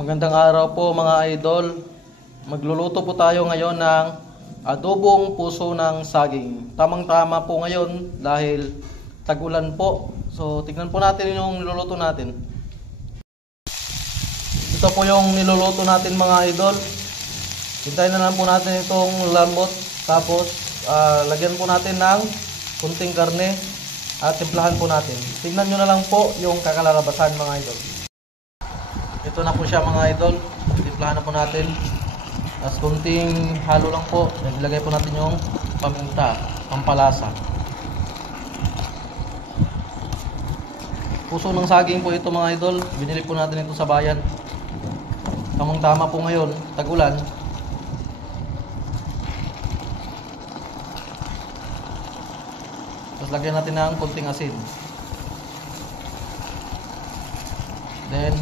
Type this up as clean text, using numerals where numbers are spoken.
Magandang araw po mga idol. Magluluto po tayo ngayon ng adobong puso ng saging. Tamang-tama po ngayon dahil tag-ulan po. So tignan po natin yung niluluto natin. Ito po yung niluluto natin mga idol. Hintayin na lang po natin itong lambot. Tapos lagyan po natin ng kunting karne at timplahan po natin. Tignan nyo na lang po yung kakalalabasan mga idol. Ito na po siya mga idol. Timplahan na po natin. Tapos kunting halo lang po. Naglagay po natin yung paminta, pampalasa. Puso ng saging po ito mga idol. Binili po natin ito sa bayan. Tamang tama po ngayon, tag-ulan. Tapos lagyan natin ng kunting asin. Then